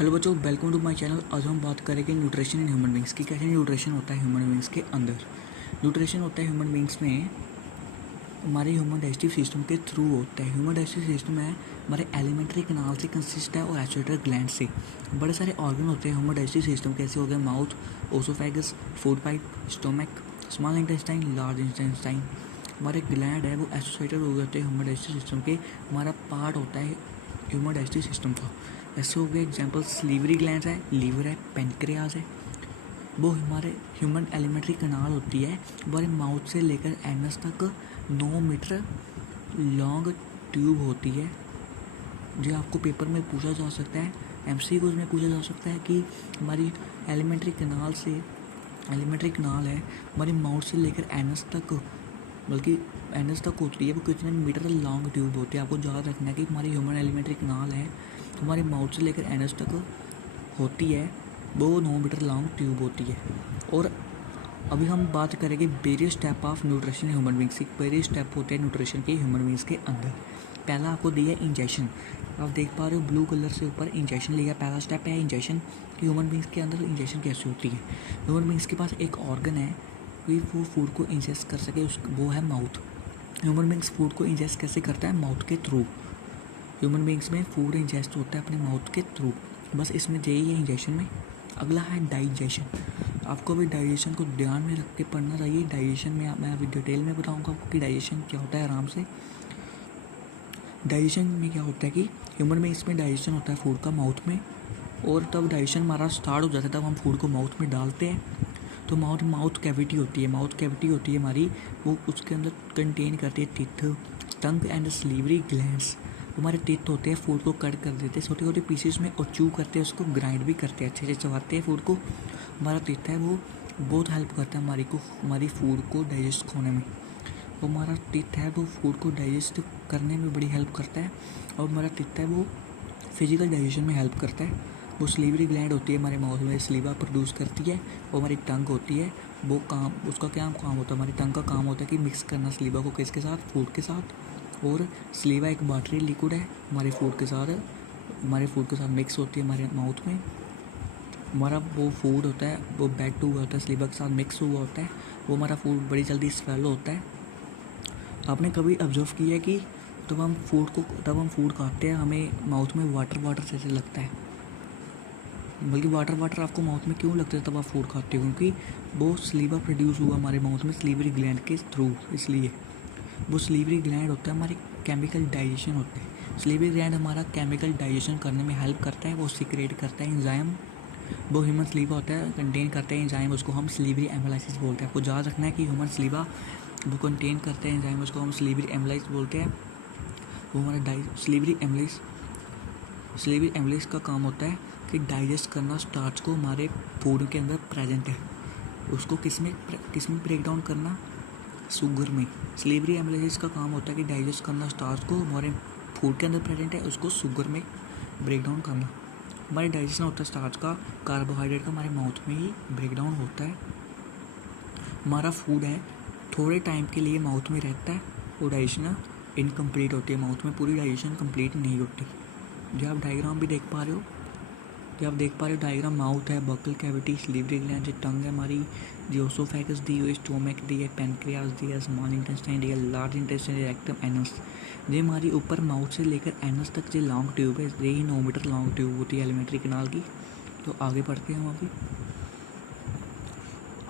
Hello बच्चों, welcome to my channel. आज हम बात करेंगे न्यूट्रिशन इन ह्यूमन बींग्स की। कैसे न्यूट्रिशन होता है ह्यूमन बींग्स के अंदर। न्यूट्रिशन होता है ह्यूमन बींग्स में हमारे ह्यूमन डाइजेस्टिव सिस्टम के थ्रू होता है। ह्यूमन डाइजेस्टिव सिस्टम है हमारे एलिमेंट्री कैनाल से कंसिस्ट है और एस्ट्रेटर ग्लैंड से। बड़े सारे ऑर्गन होते हैं ह्यूमन डाइजेस्टिव सिस्टम के, ऐसे हो गए mouth, oesophagus, food pipe, stomach, small intestine, large intestine. हमारे ग्लैंड है वो एसोसिएटेड हो जाते हैं ह्यूमन डाइजेस्टिव सिस्टम के, हमारा पार्ट होता है ह्यूमन डाइजेस्टिव सिस्टम का। ऐसे हो गए एग्जाम्पल, स्लीवरी ग्लैंड है, लीवर है, पेनक्रियाज है। वो हमारे ह्यूमन एलिमेंट्री कैनाल होती है, हमारे माउथ से लेकर एनस तक 9 मीटर लॉन्ग ट्यूब होती है। जो आपको पेपर में पूछा जा सकता है, एमसीक्यूज में पूछा जा सकता है कि हमारी एलिमेंट्री कैनाल है हमारी माउथ से लेकर एनस तक, बल्कि एनस तक होती है, वो कितने मीटर लॉन्ग ट्यूब होती है। आपको याद रखना है कि हमारी ह्यूमन एलिमेंट्री कैनाल है हमारे माउथ से लेकर एनस तक होती है, वो 9 मीटर लॉन्ग ट्यूब होती है। और अभी हम बात करेंगे various step of nutrition human beings की। वेरियस स्टेप होते हैं न्यूट्रिशन के ह्यूमन बींग्स के अंदर। पहला आपको दिया है इंजेक्शन। आप देख पा रहे हो ब्लू कलर से ऊपर इंजेक्शन लिया। पहला स्टेप है इंजेक्शन कि ह्यूमन बींग्स के अंदर इंजेक्शन कैसे होती है। ह्यूमन बींग्स के पास एक ऑर्गन है कि वो फूड को इंजेस्ट कर सके, वो है माउथ। ह्यूमन बींग्स फूड को इंजेस्ट कैसे करता है? माउथ के थ्रू। ह्यूमन बींग्स में फूड इंजेस्ट होता है अपने माउथ के थ्रू, बस इसमें यही है इंजेक्शन में। अगला है डाइजेशन। आपको भी डाइजेशन को ध्यान में रख के पढ़ना चाहिए। डाइजेशन में मैं अभी डिटेल में बताऊंगा आपको कि डाइजेशन क्या होता है आराम से। डाइजेशन में क्या होता है कि ह्यूमन बींग्स में डाइजेशन होता है फूड का माउथ में, और तब डाइजेशन हमारा स्टार्ट हो जाता है, तब हम फूड को माउथ में डालते हैं। तो माउथ कैविटी होती है हमारी, वो उसके अंदर कंटेन करती है टीथ, टंग एंड स्लीवरी ग्लैंड्स। हमारे टीथ होते हैं, फूड को कट कर देते हैं छोटे छोटे पीसेस में और चू करते हैं, उसको ग्राइंड भी करते हैं, अच्छे से चबाते हैं फूड को। हमारा टीथ है वो बहुत हेल्प करता है हमारी फूड को डाइजेस्ट होने में। वो हमारा टीथ है वो फूड को डाइजेस्ट करने में बड़ी हेल्प करता है, और हमारा टीथ है वो फिजिकल डाइजेशन में हेल्प करता है। वो स्लीवरी ग्लैंड होती है हमारे माउथ में, स्लीवा प्रोड्यूस करती है। वो हमारी टंग होती है, वो काम, उसका क्या काम होता है? हमारी टंग का काम होता है कि मिक्स करना स्लीवा को किसके साथ? फूड के साथ। और स्लीवा एक वाटरी लिक्विड है, हमारे फूड के साथ मिक्स होती है हमारे माउथ में। हमारा वो फूड होता है वो बैट हुआ होता है, स्लीवा के साथ मिक्स हुआ होता है, वो हमारा फूड बड़ी जल्दी स्वेलो होता है। आपने कभी ऑब्जर्व किया है कि जब हम फूड खाते हैं हमें माउथ में वाटर जैसे लगता है, बल्कि वाटर आपको माउथ में क्यों लगता है तब आप फूड खाते हो? क्योंकि वो स्लीवा प्रोड्यूस हुआ हमारे माउथ में स्लीवरी ग्लैंड के थ्रू। इसलिए वो स्लीवरी ग्लैंड होता है हमारी केमिकल डाइजेशन होता है। स्लीवरी ग्लैंड हमारा केमिकल डाइजेशन करने में हेल्प करता है, वो सिक्रेट करता है एंजाइम। वो ह्यूमन स्लीवा होता है कंटेन करता है एंजाइम, उसको हम स्लीवरी एम्बलाइसिस बोलते हैं। आपको याद रखना है कि ह्यूमन स्लीवा वो कंटेन करते हैं एंजाइम, उसको हम स्लीवरी एम्बलाइस बोलते हैं। वो हमारा स्लीवरी एम्बलाइस का काम होता है कि डाइजेस्ट करना स्टार्च को हमारे फूड के अंदर प्रेजेंट है, उसको किस में ब्रेक डाउन करना? शुगर में। स्लीवरी एम्बलाइसिस का काम होता है कि डाइजेस्ट करना स्टार्च को हमारे फूड के अंदर प्रेजेंट है, उसको शुगर में ब्रेक डाउन करना। हमारे डाइजेशन होता है स्टार्च का, कार्बोहाइड्रेट का हमारे माउथ में ही ब्रेक डाउन होता है। हमारा फूड है थोड़े टाइम के लिए माउथ में रहता है, वो डाइजेशन इनकम्प्लीट होती है, माउथ में पूरी डाइजेशन कंप्लीट नहीं होती। जो आप डायग्राम भी देख पा रहे हो, डायग्राम माउथ है, बकल कैविटी, स्लीवरी ग्लैंड, जो टंग है हमारी, जो ओसोफेगस दी हुई, स्टोमक दी है, पेनक्रियाज दी है, स्मॉल इंटेस्टाइन दी है, लार्ज इंटेस्टाइन, रेक्टम, एनस। ये हमारी ऊपर माउथ से लेकर एनस तक जो लॉन्ग ट्यूब है, यही 9 मीटर लॉन्ग ट्यूब होती है एलिमेंट्री कैनाल की। तो आगे बढ़ते हैं हम। अभी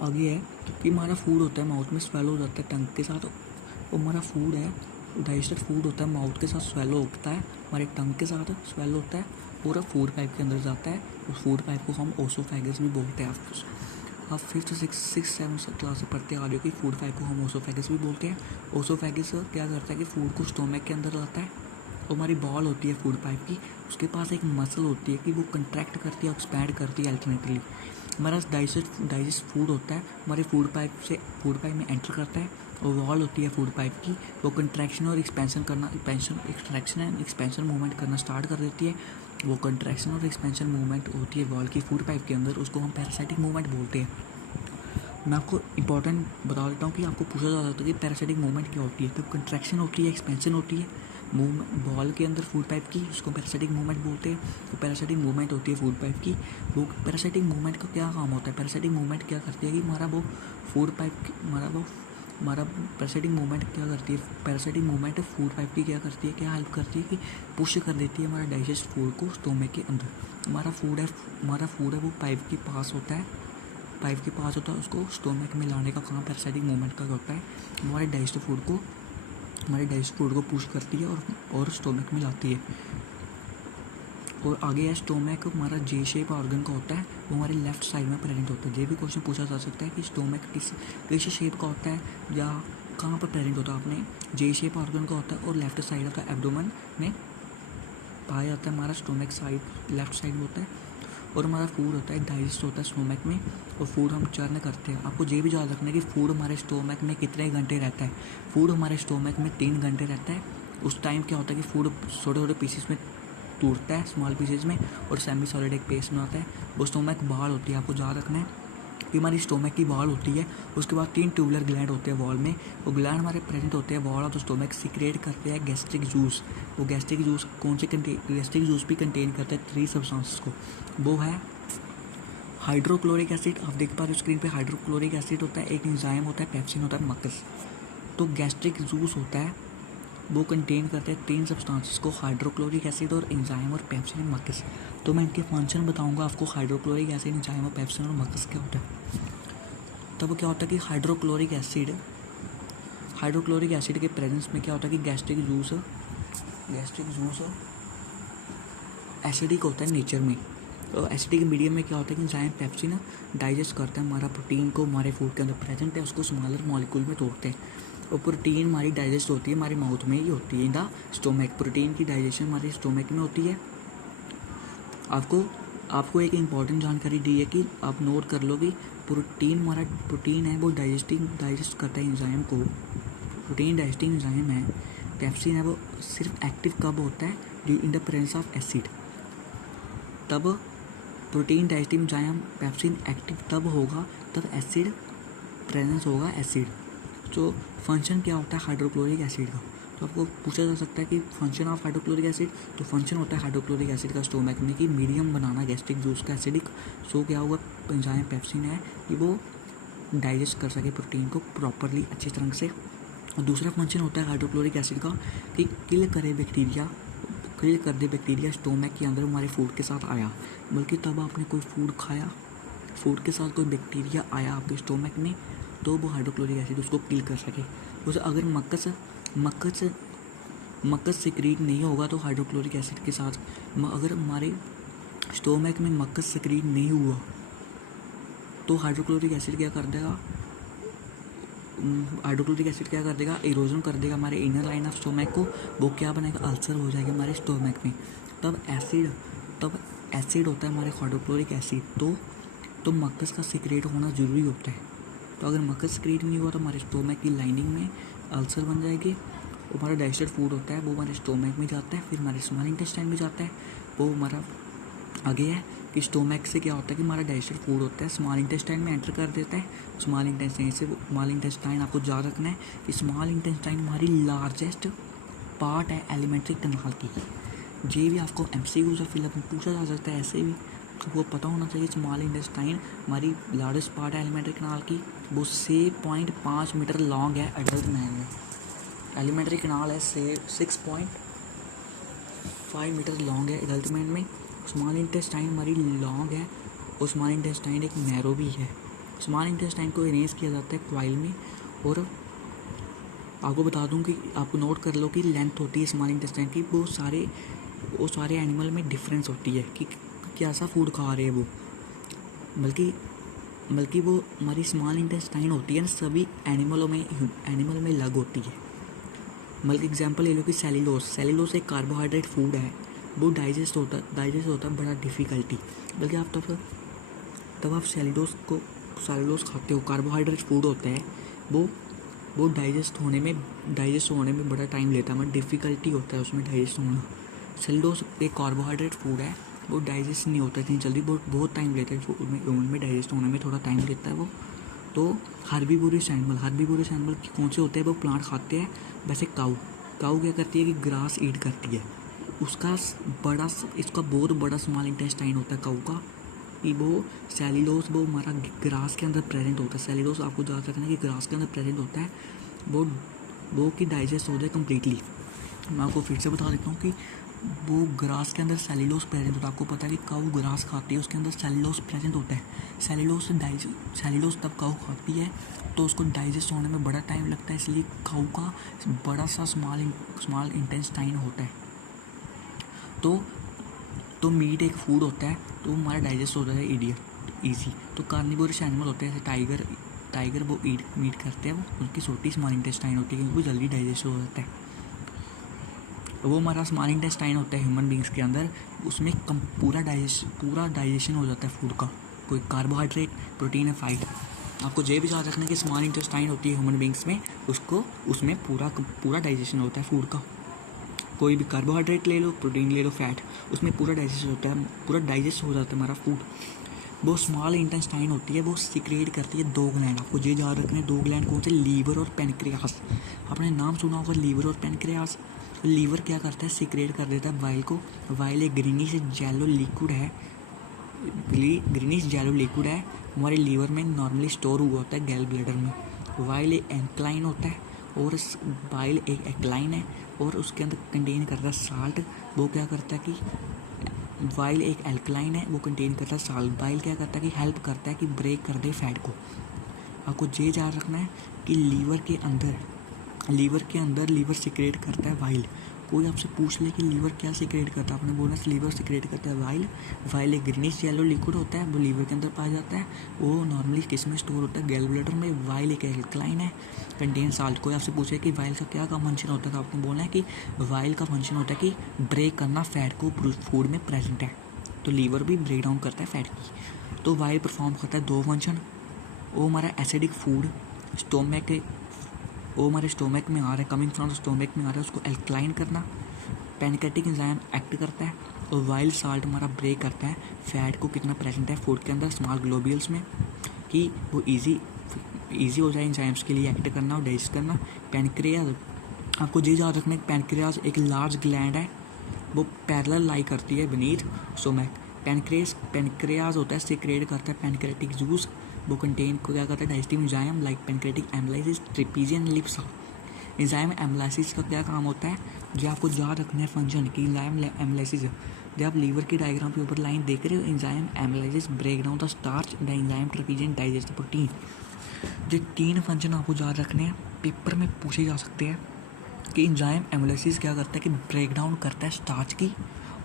आगे है कि हमारा फूड होता है माउथ में स्वेलो हो जाता है टंग के साथ। वो हमारा फूड है डाइजेस्टेड फूड होता है माउथ के साथ स्वेलो होता है, हमारे टंग के साथ स्वेलो होता है, पूरा फूड पाइप के अंदर जाता है। उस फूड पाइप को हम ओसोफेगस भी बोलते हैं। आप 5th 6th 7th क्लास से पढ़ते आ रहे हो कि फूड पाइप को हम ओसोफेगस भी बोलते हैं। ओसोफेगस क्या करता है कि फूड को स्टोमक के अंदर लाता है, और हमारी बॉल होती है फूड पाइप की, उसके पास एक मसल होती है कि वो कंट्रैक्ट करती है, एक्सपैंड करती है अल्टरनेटली। हमारा डाइजेस्ट फूड होता है हमारे फूड पाइप में एंटर करता है, और वॉल होती है फूड पाइप की, वो कंट्रैक्शन और एक्सपेंशन एंड एक्सपेंशन मूवमेंट करना स्टार्ट कर देती है। वो कंट्रैक्शन और एक्सपेंशन मूवमेंट होती है वॉल की फूड पाइप के अंदर, उसको हम पैरासाइटिक मूवमेंट बोलते हैं। मैं आपको इंपॉर्टेंट बता देता हूँ कि आपको पूछा जा सकता है कि पैरासाइटिक मूवमेंट क्या होती है। तब कंट्रैक्शन होती है, एक्सपेंशन होती है, बॉल के अंदर फूड पाइप की, उसको पैरासिटिक मूवमेंट बोलते हैं। तो पैरासिटिक मूवमेंट होती है फूड पाइप की। वो पैरासिटिक मूवमेंट का क्या काम होता है? पैरासिटिक मूवमेंट क्या करती है कि हमारा पैरासिटिक मूवमेंट क्या करती है? पैरासिटिक मूवमेंट फूड पाइप की क्या करती है, क्या हेल्प करती है कि पुश कर देती है हमारा डाइजेस्ट फूड को स्टोमक के अंदर। हमारा फूड है वो पाइप के पास होता है, उसको स्टोमक में लाने का काम पैरासिटिक मूवमेंट का होता है। हमारे डाइजेस्ट फूड को पुश करती है और स्टोमक में लाती है। और आगे है स्टोमक, हमारा जे शेप ऑर्गन का होता है, वो हमारे लेफ्ट साइड में प्रेजेंट होता है। ये भी क्वेश्चन पूछा जा सकता है कि स्टोमक किस शेप का होता है या कहाँ पर प्रेजेंट होता है। आपने जे शेप ऑर्गन का होता है और लेफ्ट साइड का एब्डोमेन में पाया जाता है। हमारा स्टोमक साइड लेफ्ट साइड में होता है। और हमारा फूड होता है डाइजेस्ट होता है स्टोमक में, और फूड हम चर्न करते हैं। आपको ये भी याद रखना है कि फूड हमारे स्टोमक में कितने घंटे रहता है। फूड हमारे स्टोमक में 3 घंटे रहता है। उस टाइम क्या होता है कि फूड छोटे छोटे पीसेस में टूटता है, स्मॉल पीसेज में, और सेमी सॉलिड एक पेस्ट में आता है। वो स्टोमक बाल होती है। आपको याद रखना है कि हमारी स्टोमक की बाल होती है। उसके बाद 3 ट्यूबुलर ग्लैंड होते हैं वॉल में। वो ग्लैंड हमारे प्रेजेंट होते हैं wall of the stomach, secret करते हैं गैस्ट्रिक जूस। वो गैस्ट्रिक जूस गैस्ट्रिक जूस भी कंटेन करता है 3 सब्सटेंसेस को। वो है हाइड्रोक्लोरिक एसिड। आप देख पा रहे हो स्क्रीन पे, हाइड्रोक्लोरिक एसिड होता है, एक एंजाइम होता है, पेप्सिन होता है, मक्कस। तो गैस्ट्रिक जूस होता है, वो कंटेन करते हैं 3 सब्सटेंसेस को, हाइड्रोक्लोरिक एसिड और एंजाइम और पेप्सिन और मक्कस। तो मैं इनके फंक्शन बताऊंगा आपको। हाइड्रोक्लोरिक एसिड, एंजाइम और पेप्सिन और मक्कस क्या होता है। तब क्या होता है कि हाइड्रोक्लोरिक एसिड के प्रेजेंस में क्या होता है कि गैस्ट्रिक जूस एसिडिक होता है नेचर में। तो एसिडिक मीडियम में क्या होता है कि एंजाइम पेप्सिन डाइजेस्ट करता है हमारा प्रोटीन को, हमारे फूड के अंदर प्रेजेंट है, उसको स्मॉलर मॉलिक्यूल में तोड़ते हैं। और प्रोटीन हमारी डाइजेस्ट होती है हमारे माउथ में ही होती है, इन द स्टोमक। प्रोटीन की डाइजेशन हमारे स्टोमक में होती है। आपको एक इम्पॉर्टेंट जानकारी दी है कि आप नोट कर लो कि प्रोटीन है वो डाइजेस्ट करता है एंजाइम को। प्रोटीन डाइजेस्टिंग एंजाइम है। पेप्सिन है वो सिर्फ एक्टिव कब होता है in the presence of acid. तब protein digesting enzyme pepsin active तब होगा तब एसिड प्रेजेंस होगा एसिड। तो फंक्शन क्या होता है हाइड्रोक्लोरिक एसिड का। तो आपको पूछा जा सकता है कि फंक्शन ऑफ हाइड्रोक्लोरिक एसिड। तो फंक्शन होता है हाइड्रोक्लोरिक एसिड का स्टोमक में कि मीडियम बनाना गैस्ट्रिक जूस का एसिडिक। सो क्या हुआ, एंजाइम पेप्सिन है कि वो डाइजेस्ट कर सके प्रोटीन को प्रॉपरली अच्छी तरह से। और दूसरा फंक्शन होता है हाइड्रोक्लोरिक एसिड का कि किल कर दे बैक्टीरिया स्टोमक के अंदर हमारे फूड के साथ आया। बल्कि तब आपने कोई फूड खाया, फूड के साथ कोई बैक्टीरिया आया आपके स्टोमक में, तो वो हाइड्रोक्लोरिक एसिड उसको किल कर सके। उसे अगर मक्कस सिक्रीट नहीं होगा तो हाइड्रोक्लोरिक एसिड के साथ, अगर हमारे स्टोमक में मक्कस सिक्रीट नहीं हुआ तो हाइड्रोक्लोरिक एसिड क्या कर देगा, इरोजन कर देगा हमारे इनर लाइन ऑफ स्टोमक को। वो क्या बनाएगा, अल्सर हो जाएगा हमारे स्टोमक में। तब एसिड होता है हमारे हाइड्रोक्लोरिक एसिड। तो मक्कस का सिक्रेट होना ज़रूरी होता है। तो अगर मक्कस सिक्रेट नहीं हुआ तो हमारे स्टोमक की लाइनिंग में अल्सर बन जाएगी। हमारा डाइजेस्टेड फूड होता है वो हमारे स्टोमक में जाता है, फिर हमारे स्मॉल इंटेस्टाइन में जाता है। वो हमारा आगे है कि स्टोमक से क्या होता है कि हमारा डाइजेस्टेड फूड होता है स्मॉल इंटेस्टाइन में एंटर कर देता है। स्मॉल इंटेस्टाइन आपको याद रखना है कि स्मॉल इंटेस्टाइन हमारी लार्जेस्ट पार्ट है एलिमेंट्री कैनाल की। ये भी आपको MCQ से फिलअप में पूछा जा सकता है। ऐसे भी आपको पता होना चाहिए स्मॉल इंटेस्टाइन हमारी लार्जेस्ट पार्ट है एलिमेंट्री कैनाल की। वो 6.5 मीटर लॉन्ग है एडल्ट मैन में। एलिमेंट्री कैनाल है 6.5 मीटर लॉन्ग है एडल्ट मैन में। स्मॉल इंटेस्टाइन हमारी लॉन्ग है और स्मॉल इंटेस्टाइन एक नैरो भी है। स्मॉल इंटेस्टाइन को अरेंज किया जाता है क्वाइल में। और आपको बता दूं कि आपको नोट कर लो कि लेंथ होती है स्मॉल इंटेस्टाइन की वो सारे एनिमल में डिफरेंस होती है कि कैसा फूड खा रहे हैं वो। बल्कि वो हमारी स्मॉल इंटेस्टाइन होती है ना सभी एनिमल में अलग होती है। बल्कि एग्जांपल ले लो कि सेल्यूलोज एक कार्बोहाइड्रेट फूड है, वो डाइजेस्ट होता है बड़ा डिफ़िकल्टी। बल्कि आप तब आप सेल्यूलोज खाते हो, कार्बोहाइड्रेट फूड होता है वो डाइजेस्ट होने में बड़ा टाइम लेता है, मतलब डिफ़िकल्टी होता है उसमें डाइजेस्ट होना। सेल्यूलोज एक कार्बोहाइड्रेट फूड है, वो डाइजेस्ट नहीं होता इतनी जल्दी, बहुत टाइम लेता है में डाइजेस्ट होने में थोड़ा टाइम लेता है वो। तो हार्बीवोरस एनिमल कौन से होते हैं, वो प्लांट खाते हैं। वैसे काऊ काऊ क्या करती है कि ग्रास ईट करती है। इसका बहुत बड़ा स्मॉल इंटेस्टाइन होता है काऊ का, कि वो सेल्यूलोज वो हमारा ग्रास के अंदर प्रेजेंट होता है। सेल्यूलोज आपको याद रखना है कि ग्रास के अंदर प्रेजेंट होता है, वो कि डाइजेस्ट हो जाए कम्प्लीटली। मैं आपको फिर से बता देता हूँ कि वो ग्रास के अंदर सेल्यूलोज प्रेजेंट होता है। आपको पता है कि काऊ ग्रास खाती है, उसके अंदर सेल्यूलोज प्रेजेंट होता है। सेल्यूलोज तब काऊ खाती है तो उसको डाइजेस्ट होने में बड़ा टाइम लगता है, इसलिए काऊ का बड़ा सा स्मॉल इंटेस्टाइन होता है। तो मीट एक फूड होता है, तो हमारा डाइजेस्ट हो जाता है ईजी। तो कार्निवोरस एनिमल होते हैं, जैसे टाइगर वो मीट करते हैं, वो उनकी छोटी स्मॉल इंटेस्टाइन होती है, क्योंकि वो जल्दी डाइजेस्ट हो जाता है। वो हमारा स्मॉल इंटेस्टाइन होता है ह्यूमन बींग्स के अंदर, उसमें पूरा डाइजेशन हो जाता है फूड का, कोई कार्बोहाइड्रेट, प्रोटीन या फाइट। आपको ये भी याद रखना है कि स्मॉल इंटेस्टाइन होती है ह्यूमन बींग्स में, उसमें पूरा डाइजेशन होता है फूड का। कोई भी कार्बोहाइड्रेट ले लो, प्रोटीन ले लो, फैट, उसमें पूरा डाइजेस्ट होता है, पूरा डाइजेस्ट हो जाता है हमारा फूड। वो स्मॉल इंटेस्टाइन होती है, वो सिक्रेट करती है 2 ग्लैंड। आपको ये याद रखना है 2 ग्लैंड कौन से, लीवर और पेनक्रियास। आपने नाम सुना होगा लीवर और पेनक्रियास। लीवर क्या करता है, सिक्रेट कर देता है वाइल को। वाइल एक ग्रीनिश जेलो लिक्विड है, हमारे लीवर में नॉर्मली स्टोर हुआ होता है गैल ब्लैडर में। वाइल एक एल्कलाइन होता है और वाइल एक एक्लाइन है, और उसके अंदर कंटेन करता है साल्ट। वो क्या करता है कि वाइल एक एल्कलाइन है, वो कंटेन करता है साल्ट। वाइल क्या करता है कि हेल्प करता है कि ब्रेक कर दे फैट को। आपको ये याद रखना है कि लीवर के अंदर लीवर सिक्रेट करता है वाइल। कोई आपसे पूछ ले कि लीवर क्या सिक्रेट करता है, आपने बोला लीवर सिक्रेट करता है वाइल। वाइल एक ग्रीनिश येलो लिक्विड होता है, वो लीवर के अंदर पाया जाता है, वो नॉर्मली किस में स्टोर होता है, गैल ब्लैडर में। वाइल एक एल्कलाइन है, कंटेन साल्ट। कोई आपसे पूछे कि वाइल का क्या फंक्शन होता है, तो आपने बोलना है कि वाइल का फंक्शन होता है कि ब्रेक करना फैट को फूड में प्रेजेंट है। तो लीवर भी ब्रेक डाउन करता है फैट की। तो वाइल परफॉर्म करता है 2 फंक्शन। वो हमारा एसिडिक फूड वो हमारे स्टोमक में आ रहा है, कमिंग फ्रॉम स्टोमक में आ रहा है, उसको एल्कलाइन करना। पैनक्रेटिक एंजाइम एक्ट करता है, और वाइल साल्ट हमारा ब्रेक करता है फैट को कितना प्रेजेंट है फूड के अंदर स्मॉल ग्लोब्यूल्स में, कि वो ईजी हो जाए एंजाइम्स के लिए एक्ट करना और डाइजेस्ट करना। पैनक्रियाज, आपको ये याद रखना है, पैनक्रियाज एक लार्ज ग्लैंड है, वो पैरेलल लाई करती है बीनीथ स्टोमक। पैनक्रियाज होता है, सिक्रेट करता है पैनक्रेटिक जूस। वो कंटेन को क्या करता है, digestive enzyme like pancreatic amylase, trypsin, lipase. Enzyme amylase का क्या काम होता है, जो आपको याद रखना है फंक्शन की एंजाइम एमलाइसिस। जब आप लीवर की डायग्राम के ऊपर लाइन देख रहे हो, enzyme amylase break down the starch, the enzyme trypsin digest the protein. जो 3 फंक्शन आपको याद रखने हैं, पेपर में पूछे जा सकते हैं कि एंजाइम एमलाइसिस क्या करता है कि ब्रेक डाउन करता है स्टार्च की,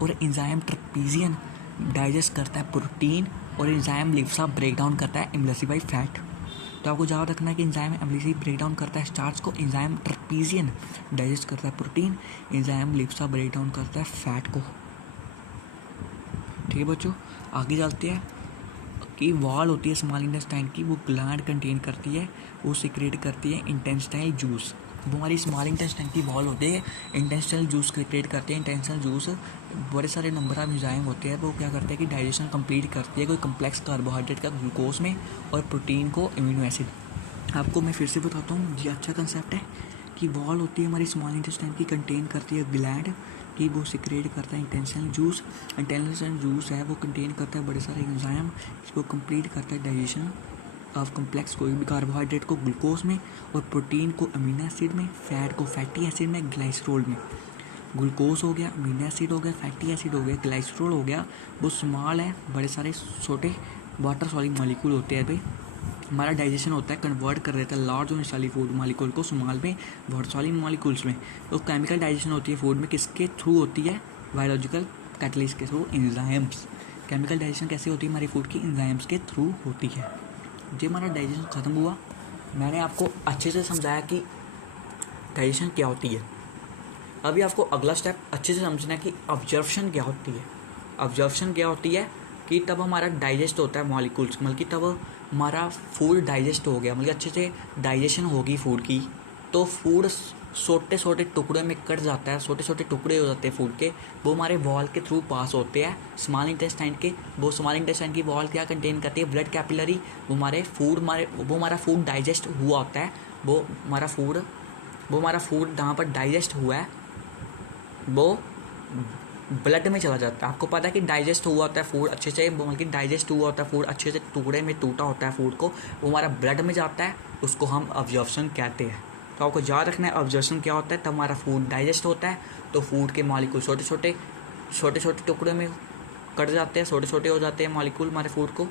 और एंजाइम ट्रिपीजियन डाइजेस्ट करता है प्रोटीन, और एंजाइम लिप्सा ब्रेक डाउन करता है एम्ल्सिफाइड फैट। तो आपको याद रखना है कि एंजाइम एम्ल्सिफाइड ब्रेक डाउन करता है स्टार्च को, एंजाइम ट्रिपीजियन डाइजेस्ट करता है protein, enzyme lipase break down करता है फैट को। ठीक है बच्चों, आगे चलते हैं कि वॉल होती है स्मॉल इंटेस्टाइन की, वो ग्लैंड कंटेन करती है, वो सिक्रेट करती है इंटेस्टाइनल जूस। वो हमारी स्मॉल इंटेस्टाइन की वॉल होती है, इंटेस्टाइनल जूस क्रिएट करते हैं। इंटेस्टाइनल जूस बड़े सारे नंबर ऑफ एंजाइम होते हैं, वो क्या करते हैं कि डाइजेशन कंप्लीट करती है कोई कम्प्लेक्स कार्बोहाइड्रेट का ग्लूकोज में, और प्रोटीन को अमीनो एसिड। आपको मैं फिर से बताता हूँ, ये अच्छा कंसेप्ट है कि वॉल होती है हमारी स्मॉल इंटेस्टाइन की, कंटेन करती है ग्लैंड कि वो सिक्रेट करता है इंटेस्टाइनल जूस। इंटेस्टाइनल जूस है वो कंटेन करता है बड़े सारे एंजाइम, इसको कंप्लीट करता है डाइजेशन ऑफ कम्प्लेक्स कोई भी कार्बोहाइड्रेट को ग्लूकोज में, और प्रोटीन को अमीनो एसिड में, फैट को फैटी एसिड में, ग्लाइसरोल में। ग्लूकोज हो गया, अमीनो एसिड हो गया, फैटी एसिड हो गया, ग्लाइसरोल हो गया, वो स्मॉल है, बड़े सारे छोटे वाटर सॉलिड मॉलिक्यूल होते हैं भाई। हमारा डाइजेशन होता है, कन्वर्ट कर देता है लार्ज और सॉलिड फूड मॉलिक्यूल को स्मॉल में, वाटर सॉलिड मॉलिक्यूल्स में। तो केमिकल डाइजेशन होती है फूड में, किसके थ्रू होती है, बायोलॉजिकल कैटलिस्ट के थ्रू, एंजाइम्स। केमिकल डाइजेशन कैसे होती है हमारी फूड की, एंजाइम्स के थ्रू होती है। जब हमारा डाइजेशन ख़त्म हुआ, मैंने आपको अच्छे से समझाया कि डाइजेशन क्या होती है। अभी आपको अगला स्टेप अच्छे से समझना है कि ऑब्जर्वेशन क्या होती है। ऑब्जर्वेशन क्या होती है कि तब हमारा डाइजेस्ट होता है मॉलिक्यूल्स, मतलब कि तब हमारा फूड डाइजेस्ट हो गया, मतलब अच्छे से डाइजेशन होगी फूड की, तो फूड छोटे छोटे टुकड़े में कट जाता है, छोटे छोटे टुकड़े हो जाते हैं फूड के, वो हमारे वॉल के थ्रू पास होते हैं स्मॉल इंटेस्टाइन के। वो स्मॉल इंटेस्टाइन की वॉल क्या कंटेन करती है, ब्लड कैपिलरी। वो हमारा फूड डाइजेस्ट हुआ होता है, वो हमारा फूड वो हमारा फूड जहाँ पर डाइजेस्ट हुआ है वो ब्लड में चला जाता है। आपको पता है कि डाइजेस्ट हुआ होता है फूड अच्छे से, बल्कि डाइजेस्ट हुआ होता है फूड अच्छे से, टुकड़े में टूटा होता है फूड को, वो हमारा ब्लड में जाता है, उसको हम अब्जॉर्प्शन कहते हैं। तो आपको याद रखना है अब्जॉर्प्शन क्या होता है। तब हमारा फूड डाइजेस्ट होता है तो फूड के मॉलिक्यूल छोटे छोटे टुकड़े में कट जाते हैं, छोटे छोटे हो जाते हैं मॉलिक्यूल हमारे फूड को।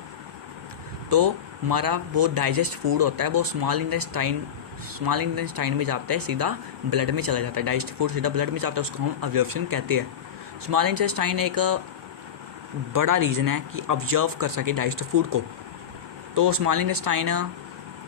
तो हमारा वो डाइजेस्ट फूड होता है वो स्मॉल इंटेस्टाइन में जाता है, सीधा ब्लड में चला जाता है। डाइजेस्ट फूड सीधा ब्लड में जाता है, उसको हम अब्जॉर्प्शन कहते हैं। स्मॉल इंटेस्टाइन एक बड़ा रीज़न है कि ऑब्जर्व कर सके डाइजेस्टिव फूड को। तो स्मॉल इंटेस्टाइन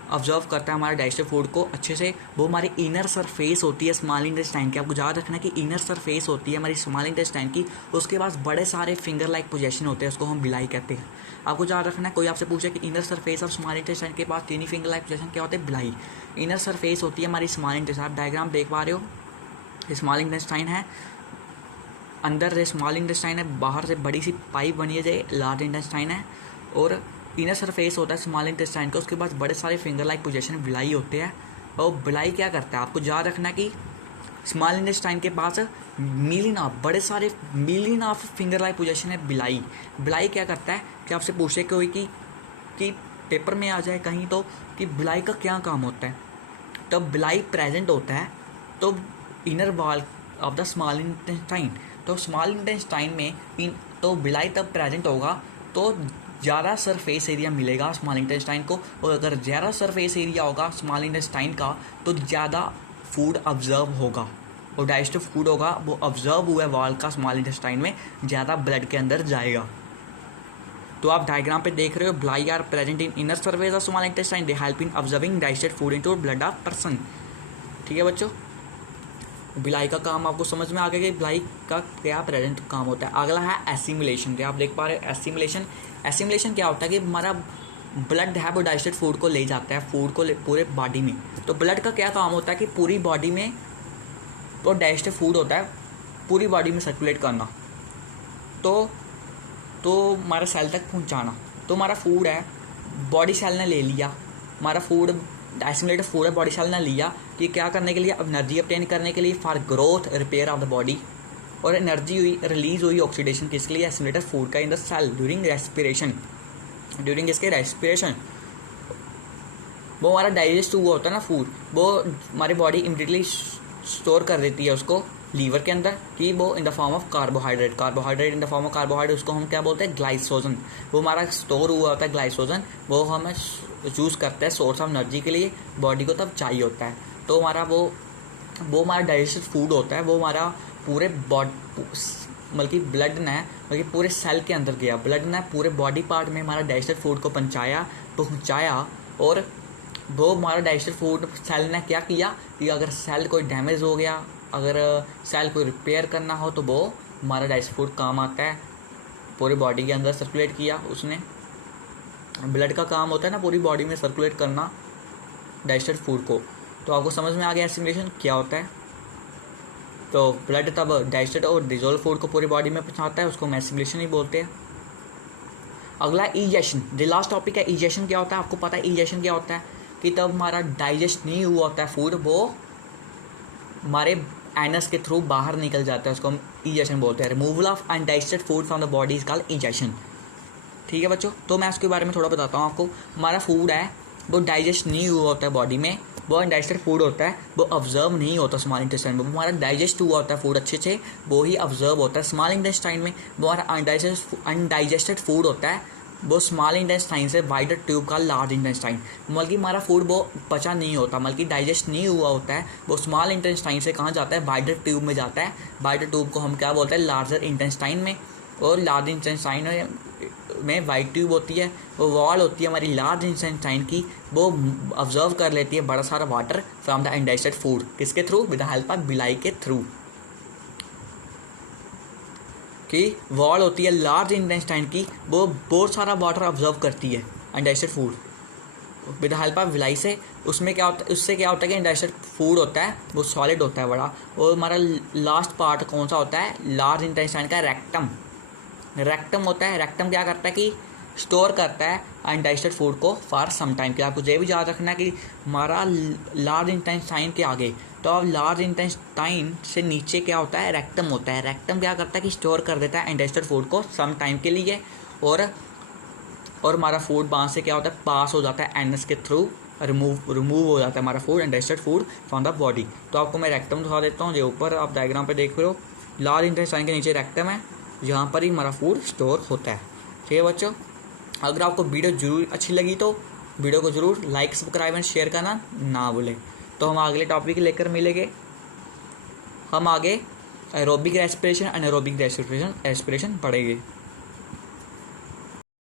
ऑब्जर्व करता है हमारे डाइजेस्टिव फूड को अच्छे से। वो हमारी इनर सरफेस होती है स्मॉल इंटेस्टाइन की। आपको याद रखना कि इनर सरफेस होती है हमारी स्मॉल इंटेस्टाइन की, उसके पास बड़े सारे फिंगर लाइक पोजीशन होते हैं, उसको हम बिलाई कहते हैं। आपको याद रखना है, कोई आपसे पूछे कि inner surface of small intestine के पास तीन फिंगर लाइक पोजीशन क्या होते हैं, बिलाई। इनर सरफेस होती है हमारी स्मॉल इंटेस्टाइन। आप डायग्राम देख पा रहे हो, स्मॉल इंटेस्टाइन है, अंदर स्मॉल इंटेस्टाइन है, बाहर से बड़ी सी पाइप बनी है लार्ज इंटेस्टाइन है, और इनर सरफेस होता है स्मॉल इंटेस्टाइन का, उसके पास बड़े सारे फिंगर लाइक पोजीशन बिलाई होते हैं। और बिलाई क्या करता है, आपको याद रखना कि स्मॉल इंटेस्टाइन के पास बड़े सारे million of finger like position है बिलाई। बिलाई क्या करता है कि आपसे पूछे कोई कि पेपर में आ जाए कहीं तो कि बिलाई का क्या काम होता है, तब बिलाई प्रेजेंट होता है तो inner wall of the small intestine. तो स्मॉल इंटेस्टाइन में तो बिलाई तब प्रेजेंट होगा तो ज़्यादा सरफेस एरिया मिलेगा स्मॉल इंटेस्टाइन को, और अगर ज़्यादा सरफेस एरिया होगा स्मॉल इंटेस्टाइन का तो ज़्यादा फूड ऑब्जर्व होगा, और डाइजेस्टिव फूड होगा वो ऑब्जर्व हुआ वॉल का स्मॉल इंटेस्टाइन में, ज़्यादा ब्लड के अंदर जाएगा। तो आप डायग्राम पे देख रहे हो, villi are present in inner surface of small intestine, they help in observing digested food into blood of person. ठीक है बच्चों, बिलाई का काम आपको समझ में आ गया कि बिलाई का क्या प्रेजेंट काम होता है। अगला है एसिमिलेशन। क्या आप देख पा रहे हो एसिमिलेशन क्या होता है कि हमारा ब्लड है वो डाइजेस्टेड फूड को ले जाता है, फूड को पूरे बॉडी में। तो ब्लड का क्या काम होता है कि पूरी बॉडी में वो डाइजेस्टेड फूड होता है पूरी बॉडी में सर्कुलेट करना, तो हमारे सेल तक पहुंचाना। तो हमारा फूड है बॉडी सेल ने ले लिया, हमारा फूड एसिमिलेटेड फूड है बॉडी सेल ने लिया, कि क्या करने के लिए, एनर्जी ऑब्टेन करने के लिए, for growth repair of the body, और एनर्जी हुई रिलीज हुई ऑक्सीडेशन किसके लिए, एसिमिलेटेड फूड का इन द सेल ड्यूरिंग इसके रेस्पिरेशन। वो हमारा डाइजेस्ट हुआ होता है ना फूड, वो हमारी बॉडी इमीडिएटली स्टोर कर देती है उसको लीवर के अंदर, कि वो in the form of carbohydrate in the form of carbohydrate, उसको हम क्या बोलते हैं, ग्लाइकोजन। वो हमारा स्टोर हुआ होता है ग्लाइकोजन, वो हमें चूज़ करते हैं सोर्स ऑफ एनर्जी के लिए, बॉडी को तब चाहिए होता है। तो हमारा वो हमारा डाइजेस्टेड फूड होता है, वो हमारा पूरे बल्कि ब्लड ने बल्कि पूरे सेल के अंदर गया, ब्लड ने पूरे बॉडी पार्ट में हमारा डाइजेस्टेड फूड को पहुँचाया। और वो हमारा डाइजेस्टेड फूड सेल ने क्या किया कि अगर सेल कोई डैमेज हो गया, अगर सेल को रिपेयर करना हो, तो वो हमारा डाइजेस्टेड फूड काम आता है। पूरी बॉडी के अंदर सर्कुलेट किया उसने, ब्लड का काम होता है ना पूरी बॉडी में सर्कुलेट करना डाइजेस्टेड फूड को। तो आपको समझ में आ गया एसिमिलेशन क्या होता है। तो ब्लड तब डाइजेस्टेड और डिजोल्व फूड को पूरी बॉडी में पहुंचाता है, उसको हम एसिमिलेशन ही बोलते हैं। अगला इजेशन, द लास्ट टॉपिक है इजेशन। क्या होता है, आपको पता है इजेशन क्या होता है कि तब हमारा डाइजेस्ट नहीं हुआ होता है फूड, वो हमारे एनस के थ्रू बाहर निकल जाता है, उसको हम इजेशन बोलते हैं। Removal of undigested food from the body is called egestion. ठीक है बच्चों, तो मैं उसके बारे में थोड़ा बताता हूँ आपको। हमारा फूड है वो डाइजेस्ट नहीं हुआ होता है बॉडी में, वो अनडाइजेस्टेड फूड होता है, वो ऑब्जर्व नहीं होता स्मॉल इंटेस्टाइन में। हमारा डाइजेस्ट हुआ होता है फूड अच्छे से, वो ही ऑब्जर्व होता है स्मॉल इंटेस्टाइन में। वो हमारा अनडाइजेस्टेड फूड होता है, वो स्मॉल इंटेस्टाइन से वाइडर ट्यूब का लार्ज इंटेस्टाइन, बल्कि हमारा फूड वो पचा नहीं होता, बल्कि डाइजेस्ट नहीं हुआ होता है, वो स्मॉल इंटेस्टाइन से कहाँ जाता है, वाइडर ट्यूब में जाता है। वाइडर ट्यूब को हम क्या बोलते हैं, लार्जर इंटेस्टाइन में। और लार्ज इंटेस्टाइन में वाइट ट्यूब होती है, वो वॉल होती है हमारी लार्ज इंटेस्टाइन की, वो ऑब्जर्व कर लेती है बड़ा सारा water from the undigested food, किसके through, with the help of bile के थ्रू। कि वॉल होती है लार्ज इंटेस्टाइन की, वो बहुत सारा वाटर ऑब्जर्व करती है undigested food with the help of बिलाई से। उसमें क्या होता है, उससे क्या होता है कि अनडाइजेस्टेड फूड होता है वो सॉलिड होता है बड़ा। और हमारा लास्ट पार्ट कौन सा होता है, लार्ज इंटेस्टाइन का रेक्टम होता है। रेक्टम क्या करता है कि स्टोर करता है अनडाइजेस्टेड फूड को फॉर सम टाइम के। आपको ये भी याद रखना है कि हमारा लार्ज इंटेस्टाइन के आगे, तो अब लार्ज इंटेस्टाइन से नीचे क्या होता है, रेक्टम होता है। रेक्टम क्या करता है कि स्टोर कर देता है अनडाइजेस्टेड फूड को सम टाइम के लिए, और हमारा फूड वहाँ से क्या होता है, पास हो जाता है एनस के थ्रू, रिमूव हो जाता है हमारा food, undigested food from the body. तो आपको मैं रेक्टम दिखा देता हूँ, जो ऊपर आप डायग्राम पे देख रहे हो, लार्ज इंटेस्टाइन के नीचे रेक्टम है, यहाँ पर ही हमारा फूड स्टोर होता है। ठीक है बच्चों, अगर आपको वीडियो जरूर अच्छी लगी तो वीडियो को जरूर लाइक, सब्सक्राइब एंड शेयर करना ना भूलें। तो हम अगले टॉपिक लेकर मिलेंगे। हम आगे एरोबिक रेस्पिरेशन, अनएरोबिक रेस्पिरेशन पढ़ेंगे।